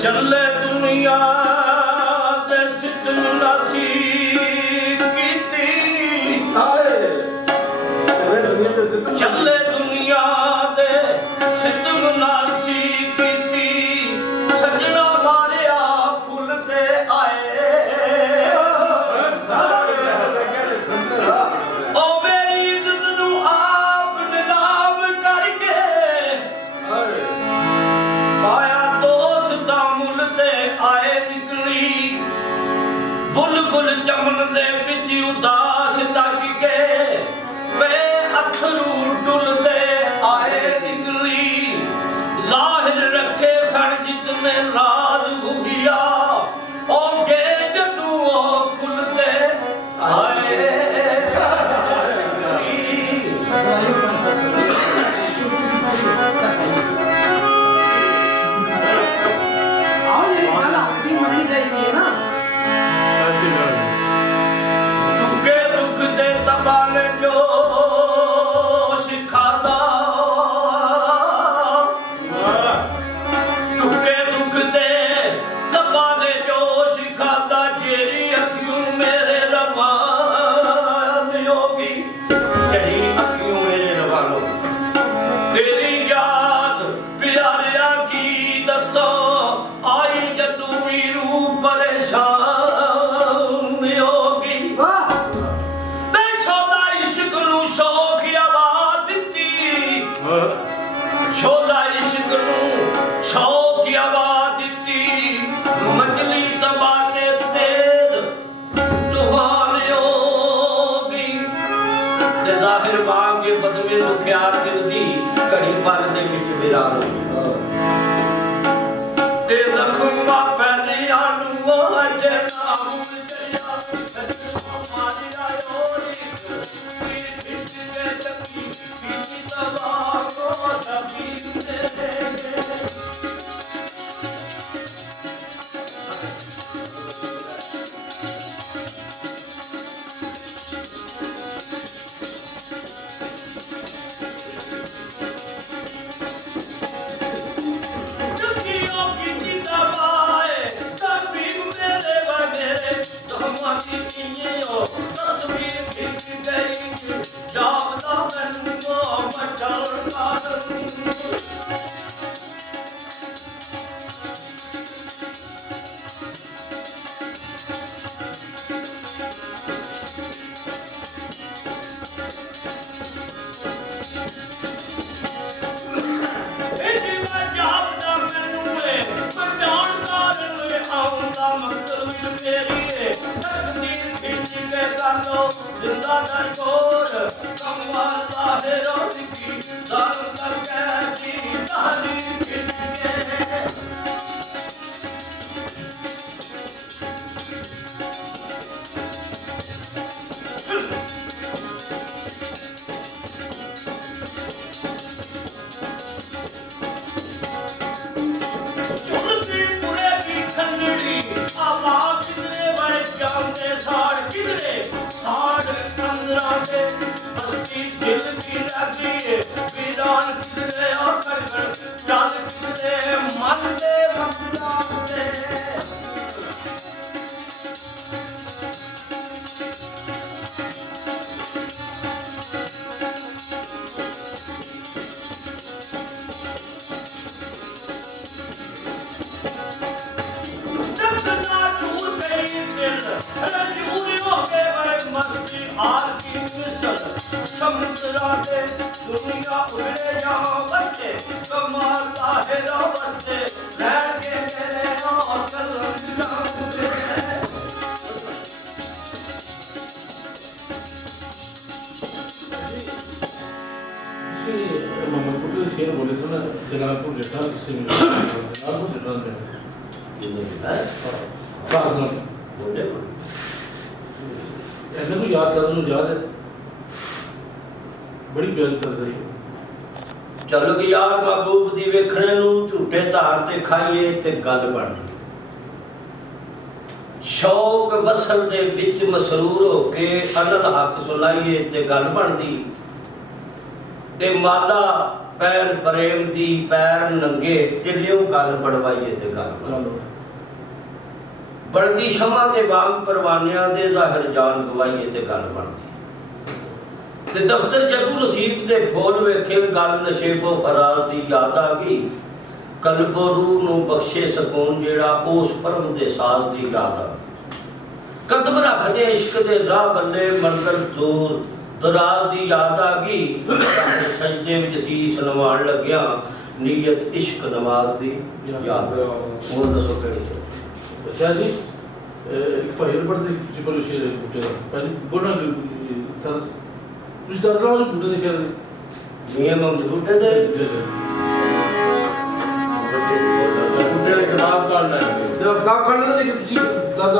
ਚੱਲੇ ਦੁਨੀਆ ਦੇ ਸਿੱਧਨ ਨਾਸੀ ਕੀਤੀ ਚੱਲੇ ਦੁਨੀਆ ਦੇ ਸਿੱਧਨ ਨਾਸੀ ਕੀਤੀ ਸੱਜਣਾ ਮਾਰਿਆ ਫੁੱਲ ਤੇ ਆਏ ਉਹ ਮੇਰੀ ਇੱਜ਼ਤ ਨੂੰ ਆਪ ਨਿਲਾਮ ਕਰਕੇ ਪਾਇਆ ਦੋਸਤਾਂ ਮੁੱਲ ਤੇ ਆਏ ਨਿਕਲੀ ਬੁਲਬੁਲ ਚਮਨ ਦੇ ਵਿੱਚ ਉਦਾਸ ਤੱਕ ਕੇ ਵੇ ਅਥਰੂ ਡੁੱਲਦੇ ਆਏ ਨਿਕਲੀ ਜ਼ਾਹਿਰ ਰੱਖੇ ਸਣ ਜਿਤਨੇ ਰਾਜ ਹੁਗਿਆ ਉਹ ਗੇ ਜਦੂ ਉਹ ਫੁੱਲ ਤੇ ਆਏ ਦੁੱਖੇ ਦੁੱਖ ਦੇ ਤਬਾਨੇ ਜੋ ਸਿਖਾਦਾ ਦੁੱਖੇ ਦੁੱਖ ਦੇ ਤਬਾਨੇ ਜੋ ਸਿਖਾਦਾ ਜਿਹੜੀ ਅੱਖੀਆਂ ਮੇਰੇ ਰਵਾਂ ਹੋਗੀ ਜਿਹੜੀ ਅੱਖੀਆਂ ਮੇਰੇ ਰਵਾਂ ਤੇਰੀ ਯਾਦ ਪਿਆਰਿਆ ਕੀ ਦੱਸੋ ਆਈ ਜਦੋਂ ਵੀ ਰੂਹ ਪਰੇਸ਼ਾਨ ਛੋਲਾ ਇਸ਼ਕ ਨੂੰ ਸ਼ੌਕ ਆਵਾਜ਼ ਦਿੱਤੀ ਮਜਲੀ ਤਬਾਨੇ ਤੇਜ਼ ਤੂਫਾਨ ਹੋਗੀ ਤੇ ਜ਼ਾਹਿਰ ਵਾਂਗੇ ਬਦਵੇਂ ਨੂੰ ਖਿਆਲ ਦਿਲ ਦੀ ਘੜੀ ਪਲ ਦੇ ਵਿੱਚ ਵਿਰਾਨ ਤੇ ਜ਼ਖਮਾਂ ਪਹਿਲਿਆਂ ਨੂੰ ਅਜੇ ਨਾ ਭੁੱਲ ਗਿਆ ਮਾਰੀ ਆਇਓਰੀ जिंदा नरकोर कमवाल ताहिरो की दारू करके जी तारी किसके चुलती पूरे की खंडड़ी आवाज कितने बड़े जानते साड़ कितने साड़ अंदरा के बस्ती दिल की लगी वीरान कितने और कर चाल कितने मन दे मस्ताते दुनिया उड़े जाओ बच्चे कमाल ताहिरो बच्चे रह के तेरे और शेर बोले थे ना जलालपुर जेठा से जलालपुर जेठा में ऐसा तो याद था तो याद है बड़ी प्यारी चल रही है चलो कि यार महबूब दी वेखने नूं झूठे धार ते खाइए ते गल बनदी शौक वसल दे विच मसरूर हो के अनल हक सुनाइए ते गल बनदी ते माला ਪੈਰ ਪ੍ਰੇਮ ਦੀ ਪੈਰ ਨੰਗੇ ਟਿਲਿਓ ਗੱਲ ਪੜਵਾਈਏ ਤੇ ਗੱਲ ਚਲੋ ਬਣਦੀ ਸ਼ਮਾ ਦੇ ਵਾਂਗ ਪਰਵਾਨਿਆਂ ਦੇ ਜ਼ਾਹਿਰ ਜਾਨ ਗਵਾਈਏ ਤੇ ਗੱਲ ਬਣਦੀ ਤੇ ਦਫ਼ਤਰ ਜਦੋਂ ਨਸੀਬ ਦੇ ਫੋਲ ਵੇਖੇ ਗੱਲ ਨਸ਼ੇਬੋ ਫਰਾਰ ਦੀ ਯਾਦ ਆ ਗਈ ਕਲਬੋ ਰੂਹ ਨੂੰ ਬਖਸ਼ੇ ਸਕੂਨ ਜਿਹੜਾ ਉਸ ਪਰਮ ਦੇ ਸਾਜ਼ ਦੀ ਯਾਦ ਆ ਗਈ ਕਦਮ ਰੱਖਦੇ ਇਸ਼ਕ ਦੇ ਰਾਹ ਬੰਦੇ ਮੰਜ਼ਰ ਦੂਰ ਦਰਾਜ਼ ਦੀ ਯਾਦ ਆ ਗਈ ਸਜਦੇ ਵਿੱਚ ਸੀਸ ਨਵਾਉਣ ਲੱਗਿਆ ਨੀਅਤ ਇਸ਼ਕ ਨਵਾਜ਼ ਦੀ ਯਾਦ ਹੋਰ ਦੱਸੋ ਕਿਹੜੀ ਅੱਛਾ ਜੀ ਇੱਕ ਭਾਈ ਪੜਦੇ ਜਿਪਰ ਸ਼ੇਰ ਬੁੱਟੇ ਦਾ ਪਹਿਲੇ ਬੋਲਣਾ ਤਰ ਤੁਸੀਂ ਤਰਦਾ ਉਹ ਬੁੱਟੇ ਦੇ ਸ਼ੇਰ ਨਿਯਮ ਬੁੱਟੇ ਦੇ ਬੁੱਟੇ ਨੇ ਕਿਤਾਬ ਕਾਢ ਲੈ ਜਦ ਸਾਫ ਕਰਨਾ ਨਹੀਂ ਕਿ ਤੁਸੀਂ